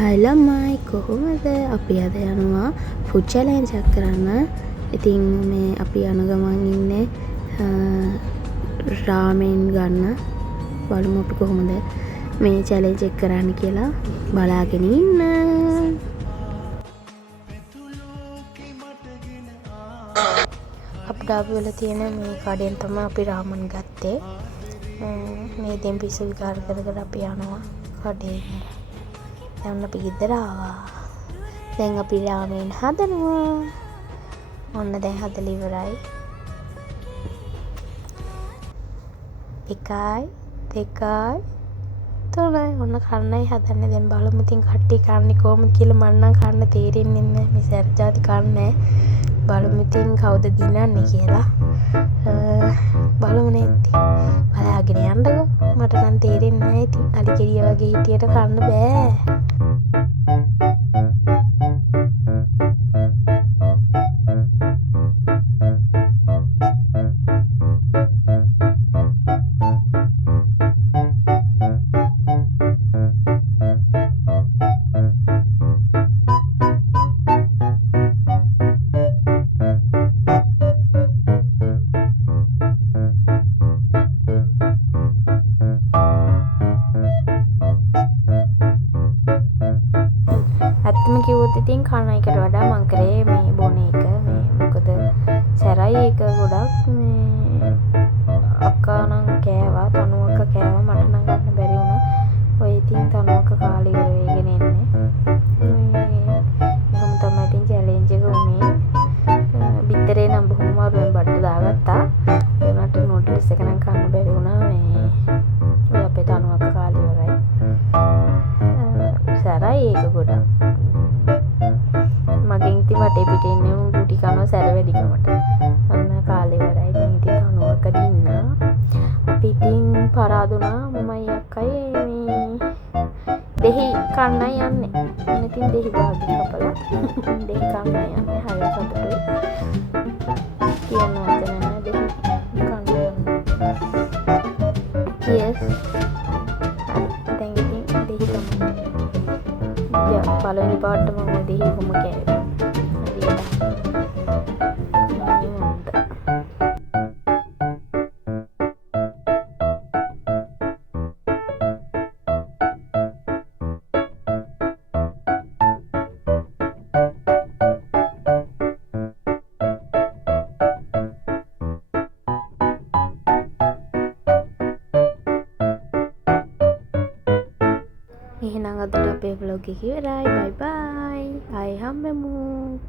ළමයි කොහොමද? අපි අද යනවා ෆුඩ් චැලෙන්ජ් එකක් කරන්න. ඉතින් මේ අපි යන ගමන් ඉන්නේ රාමෙන් ගන්න. බලමු අපි කොහොමද මේ චැලෙන්ජ් එක කරන්න කියලා. බලාගෙන ඉන්න. අපිට ආපු වෙලා තියෙන මේ කඩෙන් තමයි අපි රාමන් ගත්තේ. මේ දෙම් පිස්සු විකාර කර කර අපි යනවා කඩේ. දැන් අපි ගෙදර ආවා. දැන් අපි රාමෙන් හදනවා. ඔන්න දැන් හදලා ඉවරයි. 1 2 3 ඔන්න කන්නයි හදන්නේ. දැන් බලමු ඉතින් කට්ටිය කන්නේ කොහොමද කියලා. මම නම් කන්න තේරෙන්නේ නැහැ. මේ සර්ජාති කන්නේ. බලමු ඉතින් කවුද දිනන්නේ කියලා. බලමු නේද? බලාගෙන යන්නකෝ. මට නම් තේරෙන්නේ නැහැ. ඉතින් අලි කෙරිය වගේ හිටියට කන්න බෑ. ඇත්තම කිව්වොත් ඉතින් කන එකට වඩා මං කරේ මේ බොන එක. මේ මොකද සැරයි ඒක ගොඩක්. මේ අක්කා නම් කෑවා, තනු අක්කා කෑවා. මට නම් ගන්න බැරි වුණා. ඔය ඉතින් තනු අක්කා කාලේ ඉවර වෙගෙන එන්නේ. එහෙනම් තමයි ඉතින් චැලෙන්ජ් එක උනේ. බිත්තරේ නම් බොහොම අමාරුවෙන් බඩට දාගත්තා. ඒකට නූඩල්ස් එක නම් කන්න බැරි වුණා. මේ ඔය අපේ තනු අක්කා කාලේ ඉවරයි. සැරයි ඒක ගොඩක්. මගෙන් ඉතින් වටේ පිටේ ඉන්නේ උන් කුටි කනවා සැර වැඩිකමට. අන්න කාලේ ඉවරයි. දැන් ඉතින් තනුවක දින්න. අපි ඉතින් පරාදුනා මමයි අක්කයි මේ දෙහි කන්නයි යන්නේ. මම ඉතින් දෙහි භාගය කපලා දෙහි කන්නයි යන්නේ. හරි සතුටුයි. කියනවා දැන දෙහි කන්න යන්නේ. yes. දැන් ඉතින් දෙහි තමයි. පළවෙනි පාට මම දෙහි කොම කෑවේ. එහෙනම් අදට අපේ vlog එක ඉවරයි. bye bye. ආයෙ හම්බෙමු.